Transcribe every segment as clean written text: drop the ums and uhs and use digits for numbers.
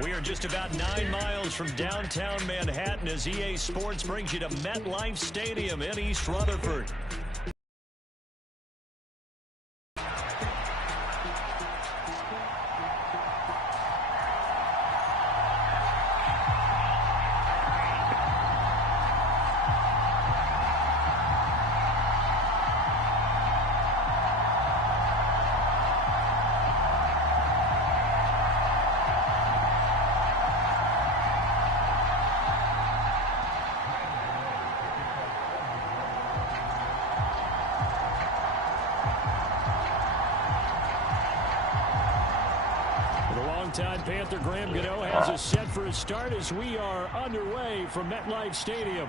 We are just about 9 miles from downtown Manhattan as EA Sports brings you to MetLife Stadium in East Rutherford. Longtime Panther Graham Gano has us set for a start as we are underway from MetLife Stadium.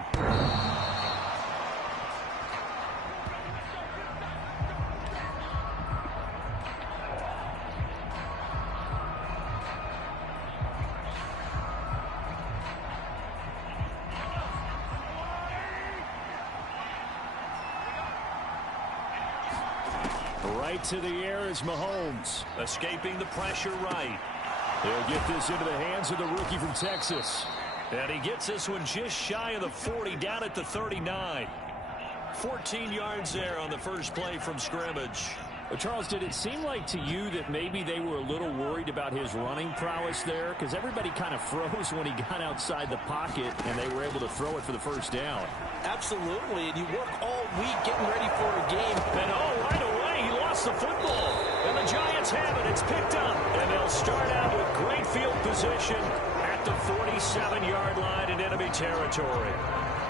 Right to the air is Mahomes, escaping the pressure right. He'll get this into the hands of the rookie from Texas. And he gets this one just shy of the 40, down at the 39. 14 yards there on the first play from scrimmage. Well, Charles, did it seem like to you that maybe they were a little worried about his running prowess there? Because everybody kind of froze when he got outside the pocket, and they were able to throw it for the first down. Absolutely, and you work all week getting ready for a game. And right away, he lost the football. And the Giants have it. It's picked up. And they'll start out with great field position at the 47-yard line in enemy territory.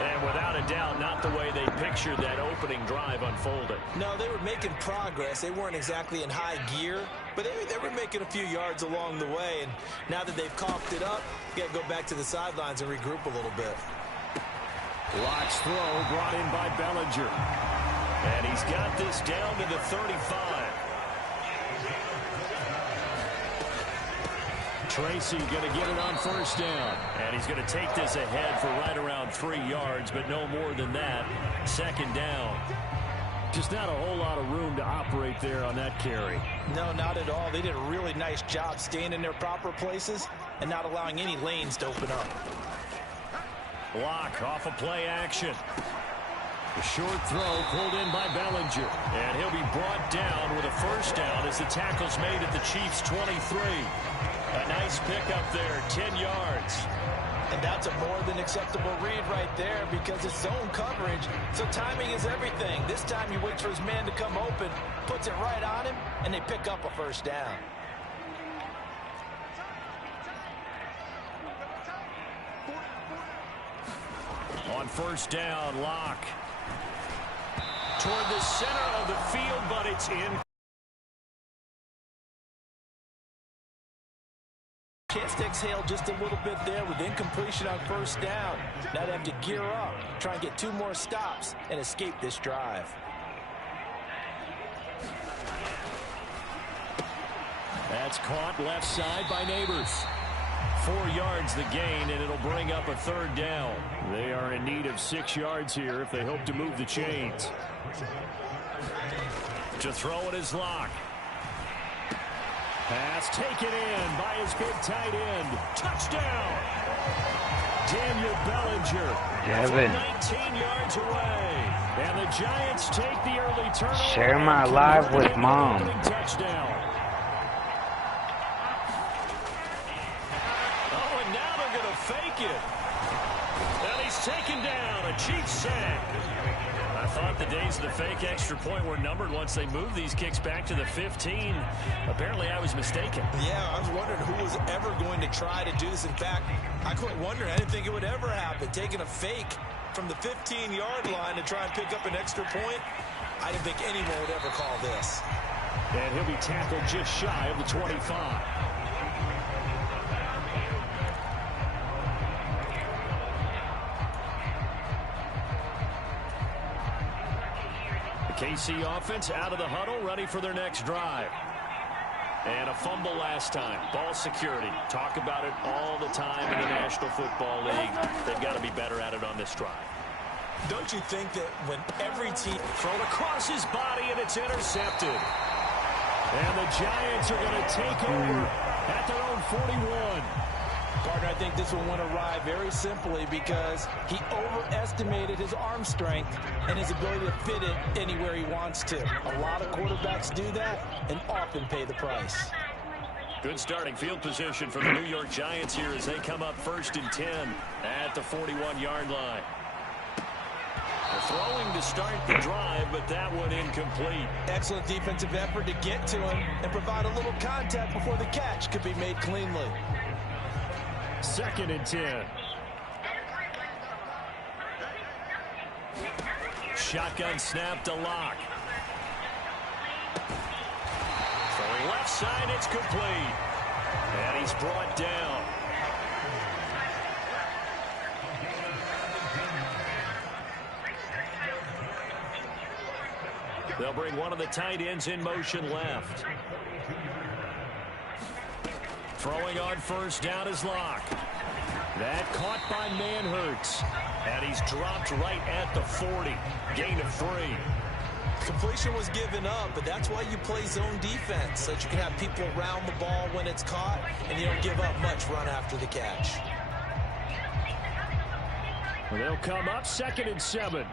And without a doubt, not the way they pictured that opening drive unfolded. No, they were making progress. They weren't exactly in high gear, but they were making a few yards along the way. And now that they've coughed it up, you got to go back to the sidelines and regroup a little bit. Locke's throw brought in by Bellinger. And he's got this down to the 35. Tracy going to get it on first down. And he's going to take this ahead for right around 3 yards, but no more than that. Second down. Just not a whole lot of room to operate there on that carry. No, not at all. They did a really nice job staying in their proper places and not allowing any lanes to open up. Locke off of play action. The short throw pulled in by Bellinger. And he'll be brought down with a first down as the tackle's made at the Chiefs' 23. A nice pickup there, 10 yards. And that's a more than acceptable read right there because it's zone coverage, so timing is everything. This time he waits for his man to come open, puts it right on him, and they pick up a first down. On first down, Locke. Toward the center of the field, but it's in. Chance to exhale just a little bit there with incompletion on first down. Now they have to gear up, try and get 2 more stops, and escape this drive. That's caught left side by Neighbors. 4 yards the gain, and it'll bring up a third down. They are in need of 6 yards here if they hope to move the chains. To throw it is Locke. Pass taken in by his big tight end. Touchdown! Daniel Bellinger. 19 yards away. And the Giants take the early turnover. Share my live with Mom. Touchdown. Oh, and now they're going to fake it. And he's taken down. A Chiefs sack. I thought the days of the fake extra point were numbered once they moved these kicks back to the 15. Apparently, I was mistaken. Yeah, I was wondering who was ever going to try to do this. In fact, I quit wondering. I didn't think it would ever happen. Taking a fake from the 15-yard line to try and pick up an extra point, I didn't think anyone would ever call this. And he'll be tackled just shy of the 25. KC offense out of the huddle, ready for their next drive. And a fumble last time. Ball security. Talk about it all the time in the National Football League. They've got to be better at it on this drive. Don't you think that when every team... Thrown across his body, and it's intercepted. And the Giants are going to take over at their own 41. Partner, I think this one went awry very simply because he overestimated his arm strength and his ability to fit it anywhere he wants to. A lot of quarterbacks do that and often pay the price. Good starting field position for the New York Giants here as they come up 1st and 10 at the 41-yard line. They're throwing to start the drive, but that one incomplete. Excellent defensive effort to get to him and provide a little contact before the catch could be made cleanly. 2nd and 10. Shotgun snap to Locke. Throwing left side, it's complete. And he's brought down. They'll bring one of the tight ends in motion left. Throwing on 1st down is Locke. That caught by Manhertz. And he's dropped right at the 40. Gain of 3. Completion was given up, but that's why you play zone defense, so that you can have people around the ball when it's caught, and you don't give up much run after the catch. Well, they'll come up 2nd and 7.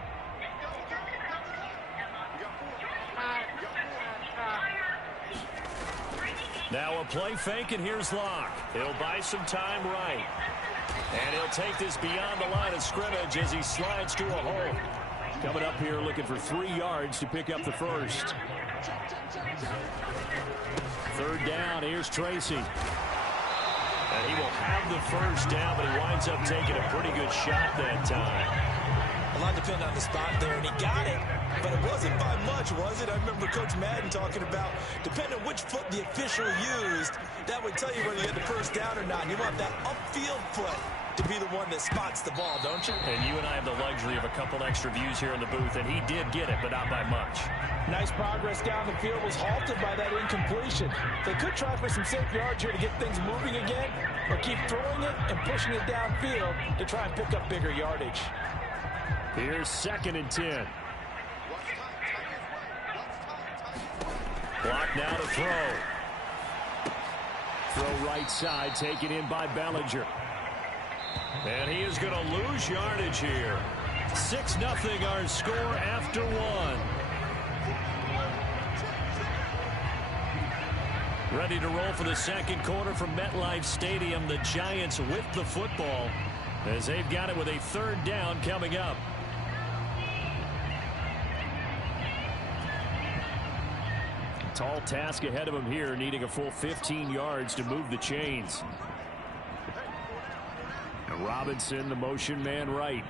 Now a play fake, and here's Locke. He'll buy some time right. And he'll take this beyond the line of scrimmage as he slides to a hole. Coming up here looking for 3 yards to pick up the 1st. 3rd down, here's Tracy. And he will have the 1st down, but he winds up taking a pretty good shot that time. A lot depended on the spot there, and he got it. But it wasn't by much, was it? I remember Coach Madden talking about, depending on which foot the official used, that would tell you whether you had the 1st down or not. And you want that upfield foot to be the one that spots the ball, don't you? And you and I have the luxury of a couple extra views here in the booth, and he did get it, but not by much. Nice progress down the field was halted by that incompletion. They could try for some safe yards here to get things moving again, or keep throwing it and pushing it downfield to try and pick up bigger yardage. Here's 2nd and 10. Block now to throw. Throw right side, taken in by Bellinger. And he is going to lose yardage here. 6-0 our score after 1. Ready to roll for the 2nd quarter from MetLife Stadium. The Giants with the football as they've got it with a 3rd down coming up. Tall task ahead of him here, needing a full 15 yards to move the chains. And Robinson, the motion man right.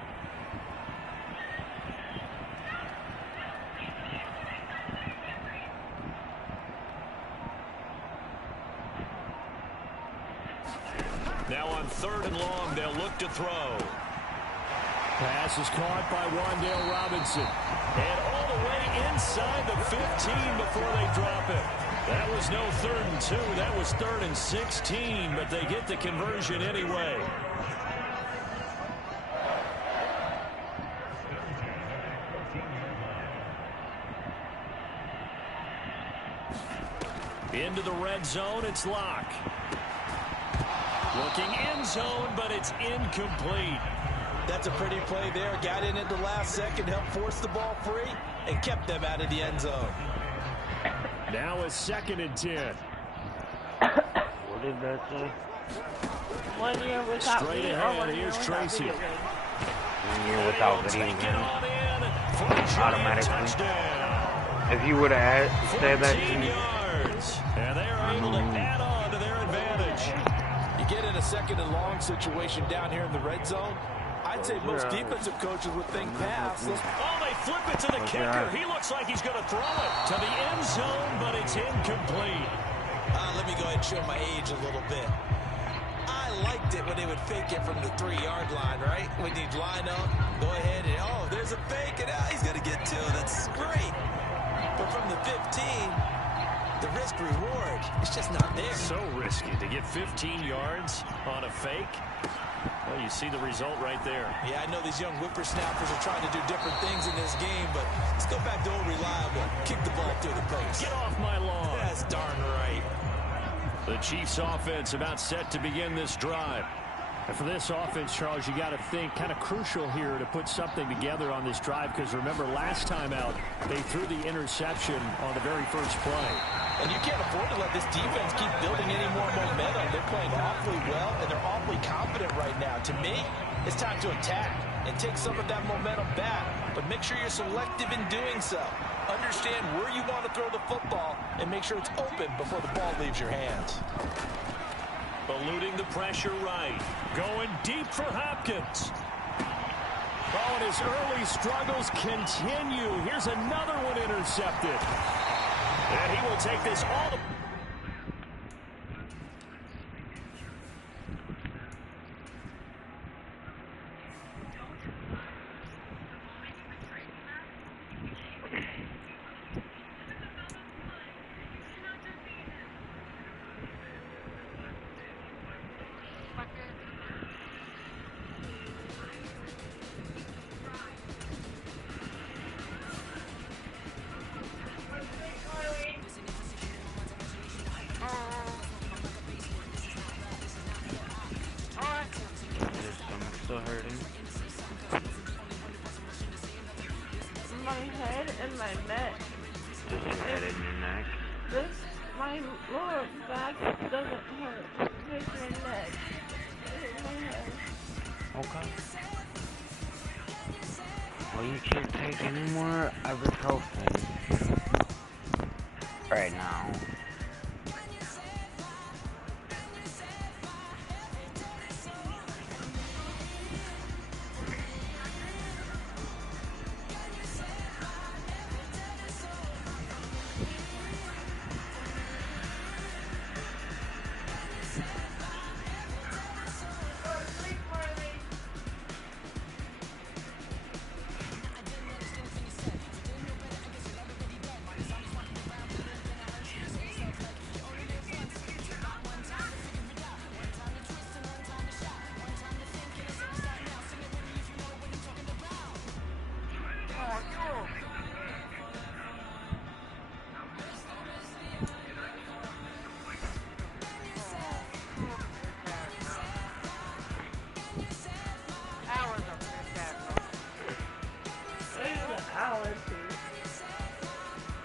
Now on 3rd and long, they'll look to throw. Pass is caught by Wan'Dale Robinson. And all the way inside the 15 before they drop it. That was no 3rd and 2. That was 3rd and 16, but they get the conversion anyway. Into the red zone, it's Locke. Looking end zone, but it's incomplete. That's a pretty play there. Got in at the last second, helped force the ball free, and kept them out of the end zone. Now it's 2nd and 10. What did that say? 1 year without Straight me, ahead, 1 year here's without Tracy. video games. 1 year without video Take it games. on in for a giant Automatically. touchdown. If you would have said that to 14 me, yards. And they're able to add on to their advantage. You get in a 2nd and long situation down here in the red zone, I'd say most defensive coaches would think pass. Oh, they flip it to the kicker. He looks like he's going to throw it to the end zone, but it's incomplete. Let me go ahead and show my age a little bit. I liked it when they would fake it from the 3-yard line, right? When you'd line up, go ahead and, oh, there's a fake, and he's going to get 2. That's great. But from the 15, the risk-reward, it's just not there. So risky to get 15 yards on a fake. Well, you see the result right there. Yeah, I know these young whippersnappers are trying to do different things in this game, but let's go back to old reliable. Kick the ball through the post. Get off my lawn. That's darn right. The Chiefs offense about set to begin this drive. And for this offense, Charles, you got to think kind of crucial here to put something together on this drive, because remember last time out they threw the interception on the very first play. And you can't afford to let this defense keep building any more momentum. They're playing awfully well, and they're awfully confident right now. To me, it's time to attack and take some of that momentum back, but make sure you're selective in doing so. Understand where you want to throw the football and make sure it's open before the ball leaves your hands. Eluding the pressure right. Going deep for Hopkins. Oh, and his early struggles continue. Here's another one intercepted. And he will take this all the... My head and my neck. Just your head and your neck. My lower back doesn't hurt. Just my neck. My head. Okay. Well, you can't take any more ibuprofen right now.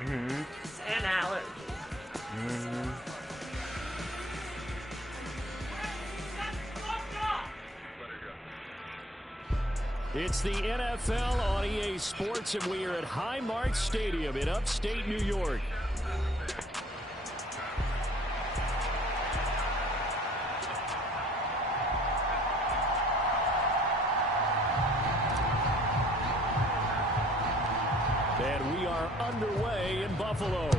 And allergies. It's the NFL on EA Sports, and we are at Highmark Stadium in upstate New York. And we are underway in Buffalo.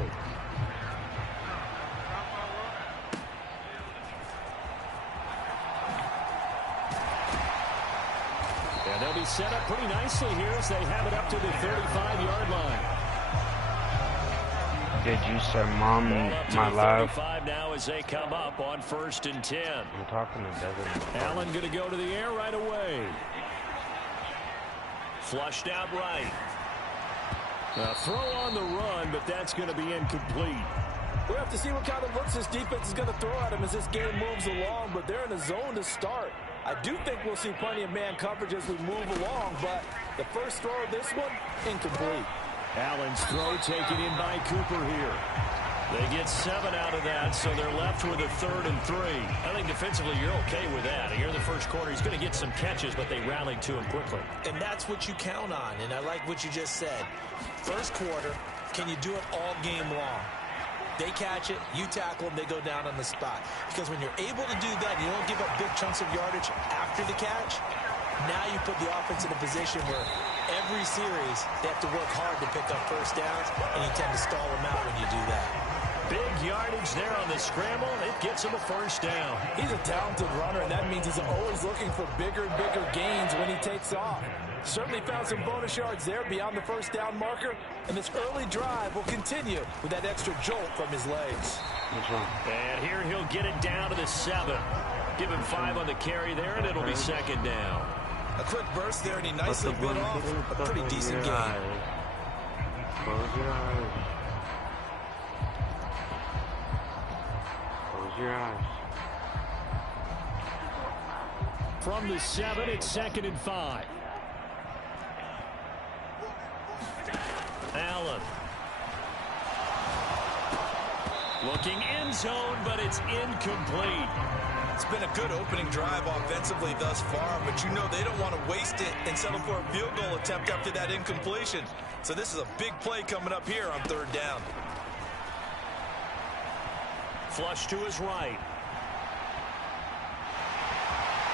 And they'll be set up pretty nicely here as they have it up to the 35-yard line. Did you say, Mom, my love? 35 now as they come up on 1st and 10. I'm talking to Devin. Allen going to go to the air right away. Flushed out right. A throw on the run, but that's going to be incomplete. We'll have to see what kind of looks this defense is going to throw at him as this game moves along, but they're in a zone to start. I do think we'll see plenty of man coverage as we move along, but the first throw of this one, incomplete. Allen's throw taken in by Cooper here. They get 7 out of that, so they're left with a 3rd and 3. I think defensively you're okay with that. Here in the first quarter, he's going to get some catches, but they rallied to him quickly. And that's what you count on, and I like what you just said. First quarter, can you do it all game long? They catch it, you tackle them, they go down on the spot. Because when you're able to do that, you don't give up big chunks of yardage after the catch. Now you put the offense in a position where every series they have to work hard to pick up first downs, and you tend to stall them out when you do that. Big yardage there on the scramble. It gets him a first down. He's a talented runner, and that means he's always looking for bigger and bigger gains when he takes off. Certainly found some bonus yards there beyond the first down marker, and this early drive will continue with that extra jolt from his legs. And here he'll get it down to the 7. Give him 5 on the carry there, and it'll be 2nd down. A quick burst there, and he nicely bit off a pretty decent gain. Close your eyes. Close your eyes. From the 7, it's 2nd and 5. Allen. Looking end zone, but it's incomplete. It's been a good opening drive offensively thus far, but you know they don't want to waste it and settle for a field goal attempt after that incompletion. So this is a big play coming up here on 3rd down. Flush to his right.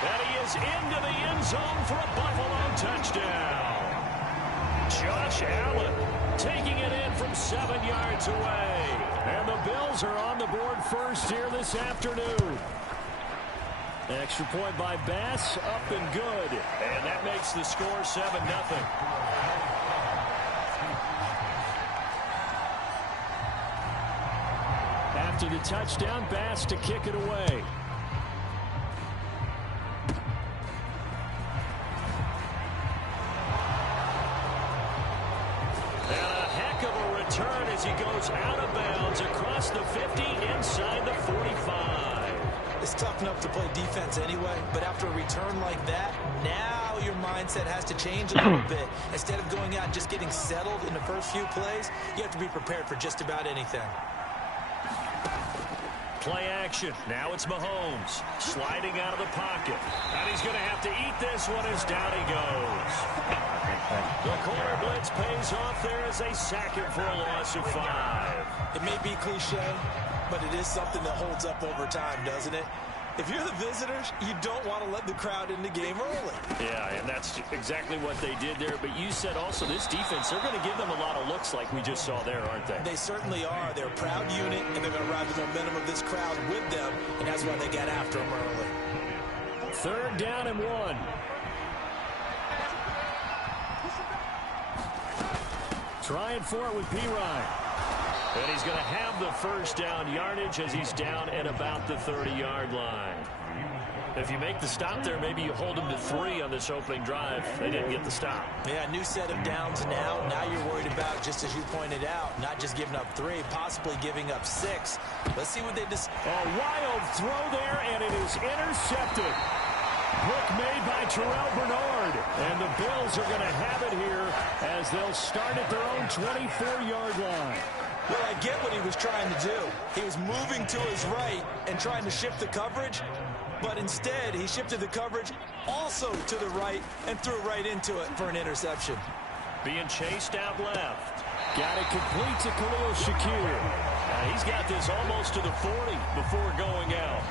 And he is into the end zone for a Buffalo touchdown. Josh Allen taking it in from 7 yards away. And the Bills are on the board first here this afternoon. Extra point by Bass, up and good. And that makes the score 7-0. After the touchdown, Bass to kick it away. And a heck of a return as he goes out of bounds across the 50 inside the 45. It's tough enough to play defense anyway, but after a return like that, now your mindset has to change a little bit. Instead of going out and just getting settled in the first few plays, you have to be prepared for just about anything. Play action. Now it's Mahomes sliding out of the pocket. And he's going to have to eat this one as down he goes. The corner blitz pays off there as they sack him for a loss of 5. It may be cliche, but it is something that holds up over time, doesn't it? If you're the visitors, you don't want to let the crowd in the game early. Yeah, and that's exactly what they did there. But you said also this defense, they're going to give them a lot of looks like we just saw there, aren't they? They certainly are. They're a proud unit, and they're going to ride the momentum of this crowd with them, and that's why they got after them early. 3rd down and 1. Trying for it with P-Ryan. And he's going to have the first down yardage as he's down at about the 30-yard line. If you make the stop there, maybe you hold him to 3 on this opening drive. They didn't get the stop. Yeah, new set of downs now. Now you're worried about, just as you pointed out, not just giving up 3, possibly giving up 6. Let's see what they decide. A wild throw there, and it is intercepted. Hook made by Terrell Bernard. And the Bills are going to have it here as they'll start at their own 24-yard line. Well, I get what he was trying to do. He was moving to his right and trying to shift the coverage, but instead he shifted the coverage also to the right and threw right into it for an interception. Being chased out left. Got it complete to Khalil Shakir. He's got this almost to the 40 before going out.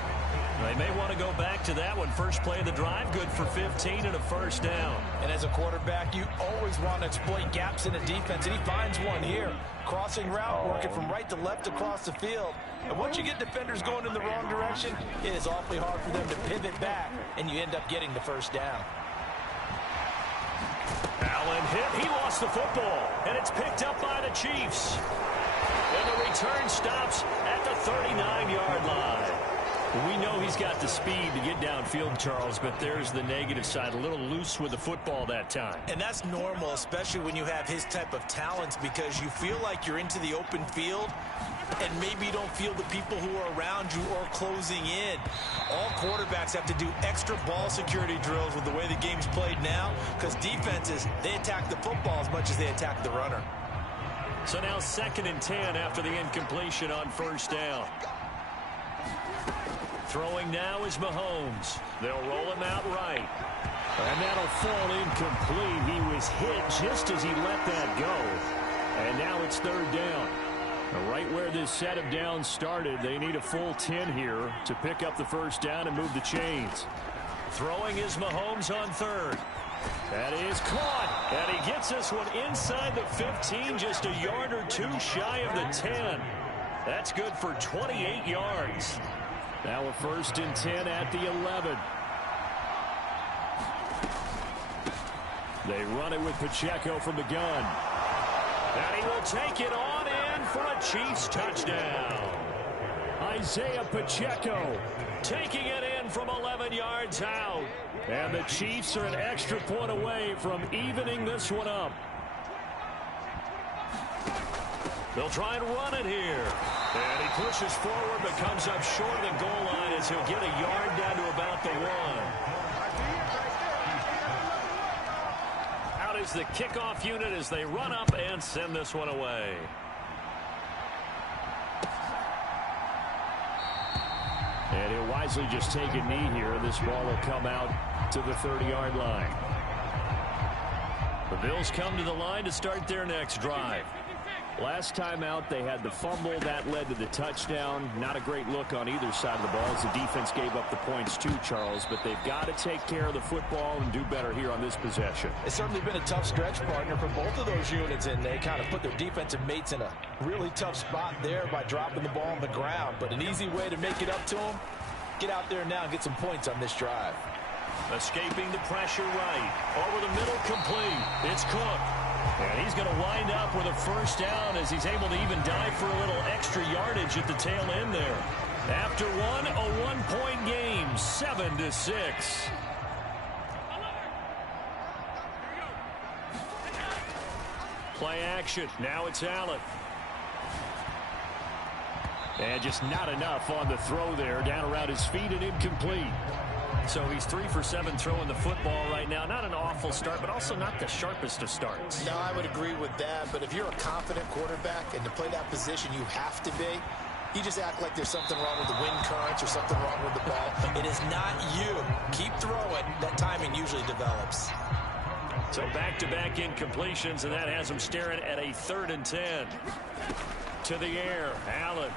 They may want to go back to that one. First play of the drive, good for 15 and a first down. And as a quarterback, you always want to exploit gaps in the defense, and he finds one here. Crossing route, working from right to left across the field. And once you get defenders going in the wrong direction, it is awfully hard for them to pivot back, and you end up getting the first down. Allen hit. He lost the football, and it's picked up by the Chiefs. And the return stops at the 39-yard line. We know he's got the speed to get downfield, Charles, but there's the negative side. A little loose with the football that time. And that's normal, especially when you have his type of talents, because you feel like you're into the open field, and maybe you don't feel the people who are around you or closing in. All quarterbacks have to do extra ball security drills with the way the game's played now, because defenses, they attack the football as much as they attack the runner. So now 2nd and 10 after the incompletion on first down. Throwing now is Mahomes. They'll roll him out right. And that'll fall incomplete. He was hit just as he let that go. And now it's 3rd down. Right where this set of downs started, they need a full 10 here to pick up the first down and move the chains. Throwing is Mahomes on 3rd. That is caught. And he gets this one inside the 15, just a yard or 2 shy of the 10. That's good for 28 yards. Now a 1st and 10 at the 11. They run it with Pacheco from the gun. And he will take it on in for a Chiefs touchdown. Isaiah Pacheco taking it in from 11 yards out. And the Chiefs are an extra point away from evening this one up. They'll try and run it here. And he pushes forward but comes up short of the goal line as he'll get a yard down to about the 1. Out is the kickoff unit as they run up and send this one away. And he'll wisely just take a knee here. This ball will come out to the 30-yard line. The Bills come to the line to start their next drive. Last time out, they had the fumble. That led to the touchdown. Not a great look on either side of the ball as the defense gave up the points too, Charles. But they've got to take care of the football and do better here on this possession. It's certainly been a tough stretch, partner, for both of those units, and they kind of put their defensive mates in a really tough spot there by dropping the ball on the ground. But an easy way to make it up to them, get out there now and get some points on this drive. Escaping the pressure right. Over the middle, complete. It's Cook. And he's going to wind up with a first down as he's able to even dive for a little extra yardage at the tail end there. After one, a one-point game, 7-6. Play action. Now it's Allen. And just not enough on the throw there. Down around his feet and incomplete. So he's 3 for 7 throwing the football right now. Not an awful start, but also not the sharpest of starts. No, I would agree with that. But if you're a confident quarterback and to play that position you have to be, you just act like there's something wrong with the wind currents or something wrong with the ball. It is not you. Keep throwing. That timing usually develops. So back-to-back incompletions, and that has him staring at a 3rd and 10. To the air, Allen.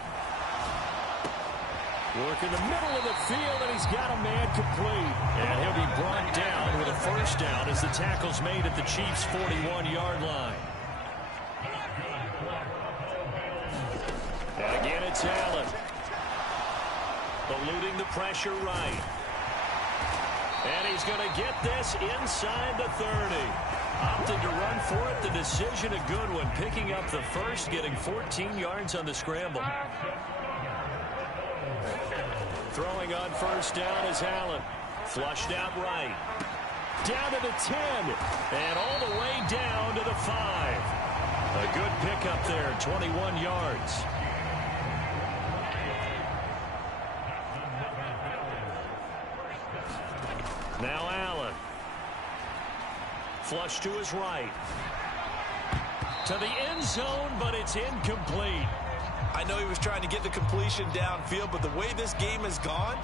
Work in the middle of the field, and he's got a man complete. And he'll be brought down with a first down as the tackle's made at the Chiefs' 41-yard line. And again, it's Allen. Eluding the pressure right. And he's going to get this inside the 30. Opted to run for it. The decision a good one. Picking up the first, getting 14 yards on the scramble. Throwing on first down is Allen. Flushed out right. Down to the 10. And all the way down to the 5. A good pickup there, 21 yards. Now Allen. Flush to his right. To the end zone, but it's incomplete. I know he was trying to get the completion downfield, but the way this game has gone,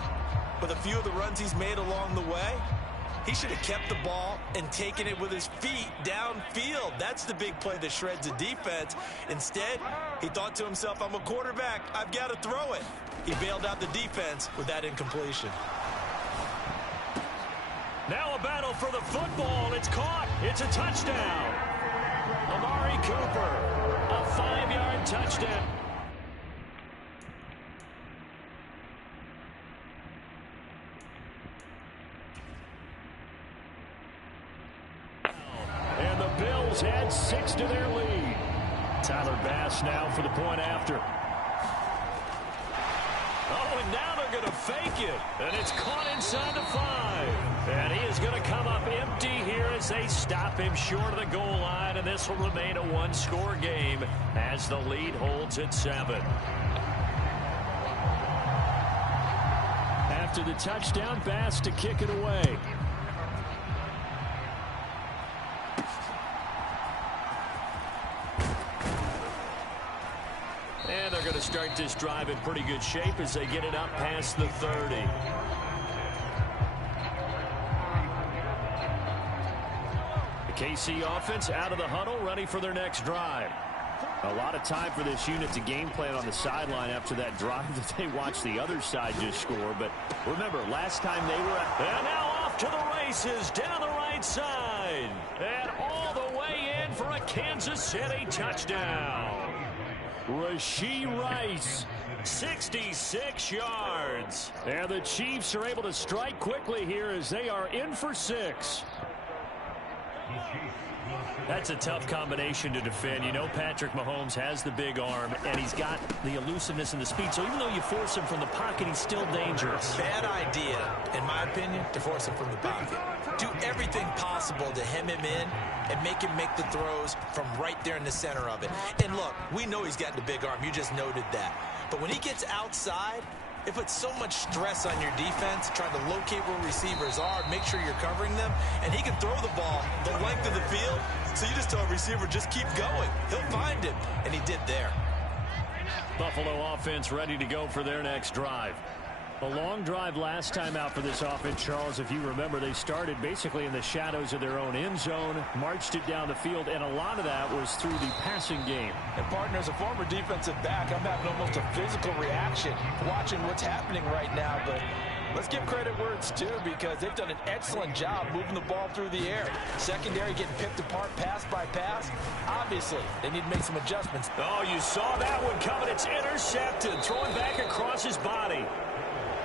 with a few of the runs he's made along the way, he should have kept the ball and taken it with his feet downfield. That's the big play that shreds the defense. Instead, he thought to himself, I'm a quarterback. I've got to throw it. He bailed out the defense with that incompletion. Now a battle for the football. It's caught. It's a touchdown. Amari Cooper, a 5-yard touchdown. And the Bills add 6 to their lead. Tyler Bass now for the point after. Oh, and now they're going to fake it. And it's caught inside the 5. And he is going to come up empty here as they stop him short of the goal line. And this will remain a one-score game as the lead holds at 7. After the touchdown, Bass to kick it away. And they're going to start this drive in pretty good shape as they get it up past the 30. The KC offense out of the huddle, ready for their next drive. A lot of time for this unit to game plan on the sideline after that drive that they watched the other side just score. But remember, last time they were at... And now off to the races down the right side. And all the way in for a Kansas City touchdown. Rashee Rice, 66 yards. And the Chiefs are able to strike quickly here as they are in for 6. That's a tough combination to defend. You know Patrick Mahomes has the big arm, and he's got the elusiveness and the speed. So even though you force him from the pocket, he's still dangerous. Bad idea, in my opinion, to force him from the pocket. Do everything possible to hem him in and make him make the throws from right there in the center of it. And look, we know he's got the big arm. You just noted that. But when he gets outside, it puts so much stress on your defense, trying to locate where receivers are, make sure you're covering them, and he can throw the ball the length of the field, so you just tell a receiver, just keep going. He'll find him, and he did there. Buffalo offense ready to go for their next drive. A long drive last time out for this offense, Charles. If you remember, they started basically in the shadows of their own end zone, marched it down the field, and a lot of that was through the passing game. And, partner, as a former defensive back, I'm having almost a physical reaction watching what's happening right now. But let's give credit where it's due, because they've done an excellent job moving the ball through the air. Secondary getting picked apart pass by pass. Obviously, they need to make some adjustments. Oh, you saw that one coming. It's intercepted, throwing back across his body.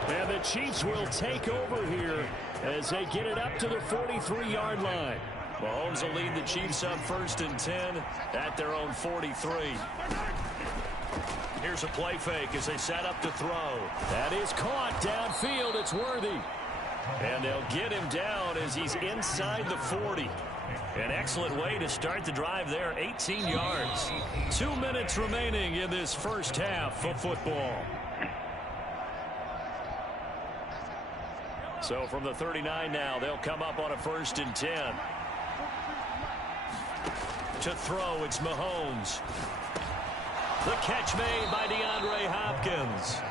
And the Chiefs will take over here as they get it up to the 43-yard line. Mahomes will lead the Chiefs up 1st and 10 at their own 43. Here's a play fake as they set up to throw. That is caught downfield. It's Worthy. And they'll get him down as he's inside the 40. An excellent way to start the drive there, 18 yards. 2 minutes remaining in this first half of football. So from the 39 now, they'll come up on a 1st and 10. To throw, it's Mahomes. The catch made by DeAndre Hopkins.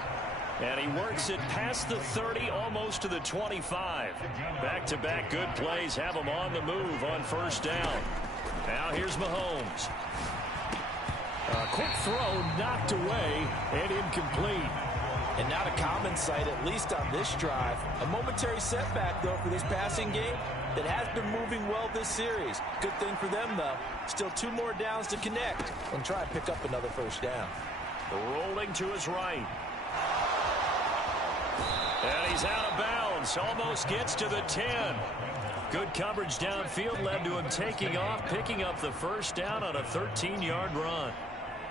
And he works it past the 30, almost to the 25. Back-to-back good plays have him on the move on 1st down. Now here's Mahomes. A quick throw knocked away and incomplete. And not a common sight, at least on this drive. A momentary setback, though, for this passing game that has been moving well this series. Good thing for them, though. Still 2 more downs to connect and try and pick up another 1st down. Rolling to his right. And he's out of bounds. Almost gets to the 10. Good coverage downfield led to him taking off, picking up the 1st down on a 13-yard run.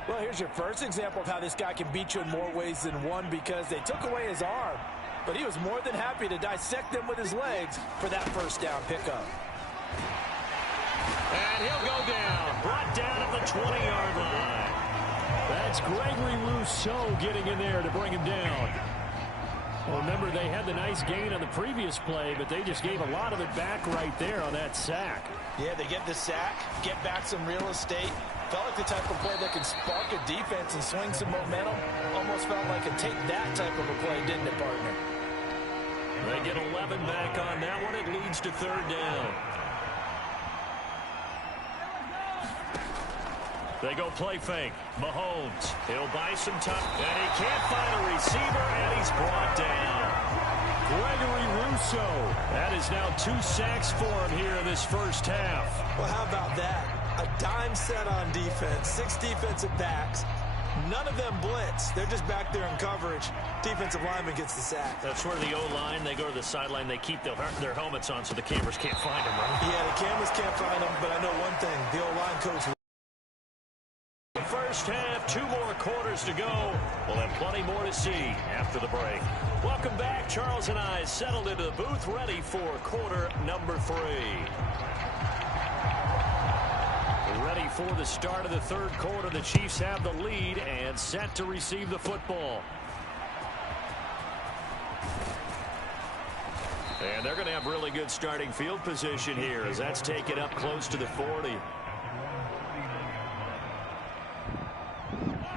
Well, here's your first example of how this guy can beat you in more ways than one, because they took away his arm, but he was more than happy to dissect them with his legs for that 1st down pickup. And he'll go down, brought down at the 20-yard line. That's Gregory Rousseau getting in there to bring him down. Well, remember, they had the nice gain on the previous play, but they just gave a lot of it back right there on that sack. Yeah, they get the sack, get back some real estate. Felt like the type of play that can spark a defense and swing some momentum. Almost felt like a take that type of a play, didn't it, partner? They get 11 back on that one. It leads to 3rd down. They go play fake. Mahomes. He'll buy some time. And he can't find a receiver, and he's brought down. Gregory Rousseau. That is now 2 sacks for him here in this 1st half. Well, how about that? A dime set on defense. 6 defensive backs. None of them blitz. They're just back there in coverage. Defensive lineman gets the sack. That's where the O-line, they go to the sideline. They keep their helmets on so the cameras can't find them, right? Yeah, the cameras can't find them, but I know one thing. The O-line coach. First half, 2 more quarters to go. We'll have plenty more to see after the break. Welcome back. Charles and I settled into the booth, ready for quarter number 3. Ready for the start of the 3rd quarter. The Chiefs have the lead and set to receive the football. And they're going to have really good starting field position here as that's taken up close to the 40.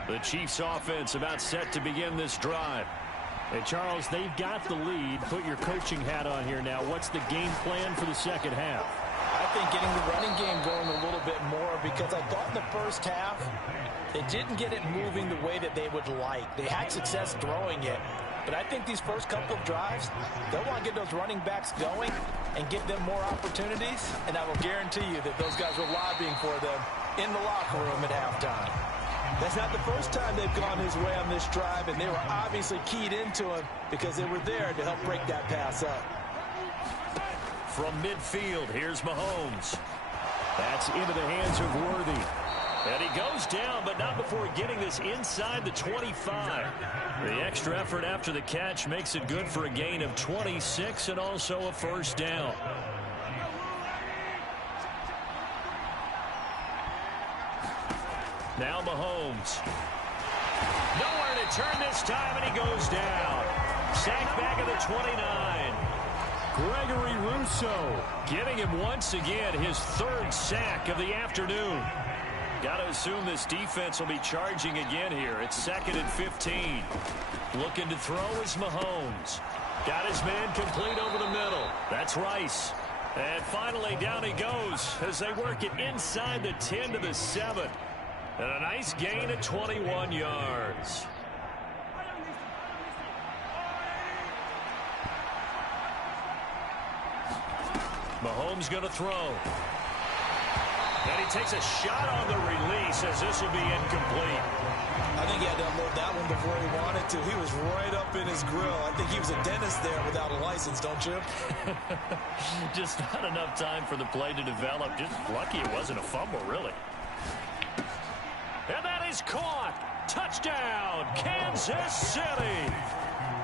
The Chiefs offense about set to begin this drive. And Charles, they've got the lead. Put your coaching hat on here now. What's the game plan for the 2nd half? I think getting the running game going a little bit more, because I thought in the 1st half they didn't get it moving the way that they would like. They had success throwing it, but I think these first couple of drives, they'll want to get those running backs going and give them more opportunities, and I will guarantee you that those guys were lobbying for them in the locker room at halftime. That's not the first time they've gone his way on this drive, and they were obviously keyed into him because they were there to help break that pass up. From midfield, here's Mahomes. That's into the hands of Worthy. And he goes down, but not before getting this inside the 25. The extra effort after the catch makes it good for a gain of 26 and also a first down. Now Mahomes. Nowhere to turn this time, and he goes down. Sacked back at the 29. Gregory Rousseau giving him once again his third sack of the afternoon. Got to assume this defense will be charging again here. It's 2nd and 15. Looking to throw is Mahomes. Got his man complete over the middle. That's Rice. And finally down he goes as they work it inside the 10 to the 7. And a nice gain of 21 yards. Mahomes going to throw. And he takes a shot on the release as this will be incomplete. I think he had to unload that one before he wanted to. He was right up in his grill. I think he was a dentist there without a license, don't you? Just not enough time for the play to develop. Just lucky it wasn't a fumble, really. And that is caught. Touchdown, Kansas City.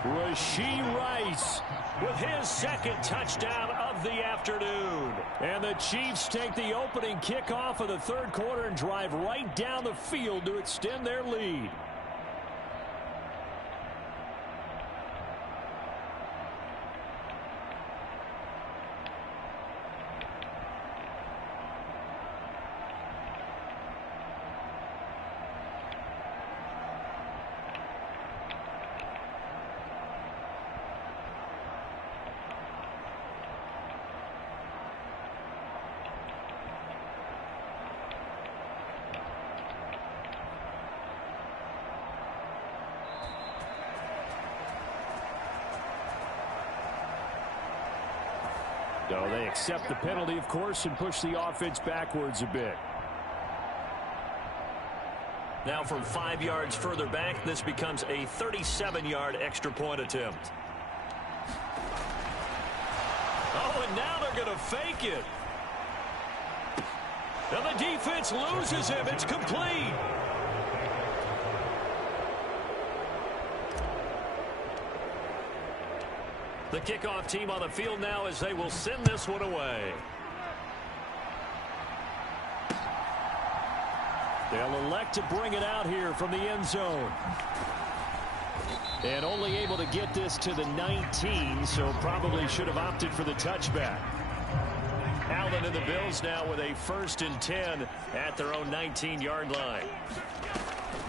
Rashee Rice with his second touchdown of the afternoon. And the Chiefs take the opening kickoff of the third quarter and drive right down the field to extend their lead. So they accept the penalty, of course, and push the offense backwards a bit. Now from 5 yards further back, this becomes a 37-yard extra point attempt. Oh, and now they're going to fake it. And the defense loses him. It's complete. The kickoff team on the field now as they will send this one away. They'll elect to bring it out here from the end zone. And only able to get this to the 19, so probably should have opted for the touchback. Allen and the Bills now with a 1st and 10 at their own 19-yard line.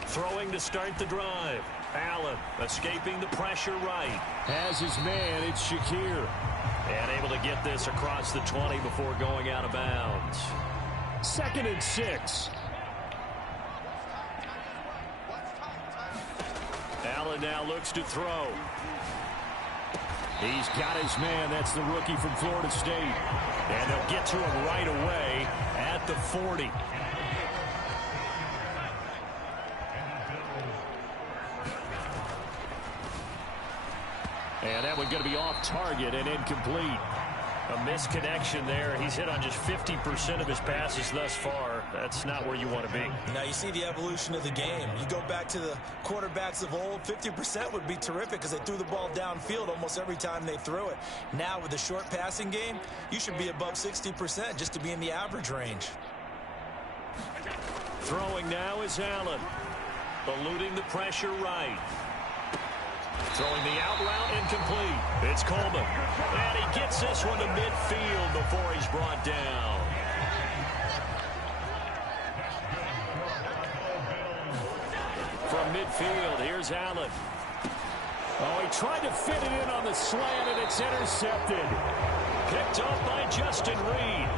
Throwing to start the drive. Allen escaping the pressure right. Has his man, it's Shakir. And able to get this across the 20 before going out of bounds. 2nd and 6. Allen now looks to throw. He's got his man. That's the rookie from Florida State. And they'll get to him right away at the 40. And that one going to be off target and incomplete. A misconnection there. He's hit on just 50% of his passes thus far. That's not where you want to be. Now you see the evolution of the game. You go back to the quarterbacks of old, 50% would be terrific because they threw the ball downfield almost every time they threw it. Now with the short passing game, you should be above 60% just to be in the average range. Throwing now is Allen. Eluding the pressure right. Throwing the out route incomplete. It's Coleman. And he gets this one to midfield before he's brought down. From midfield, here's Allen. Oh, he tried to fit it in on the slant, and it's intercepted. Picked up by Justin Reed.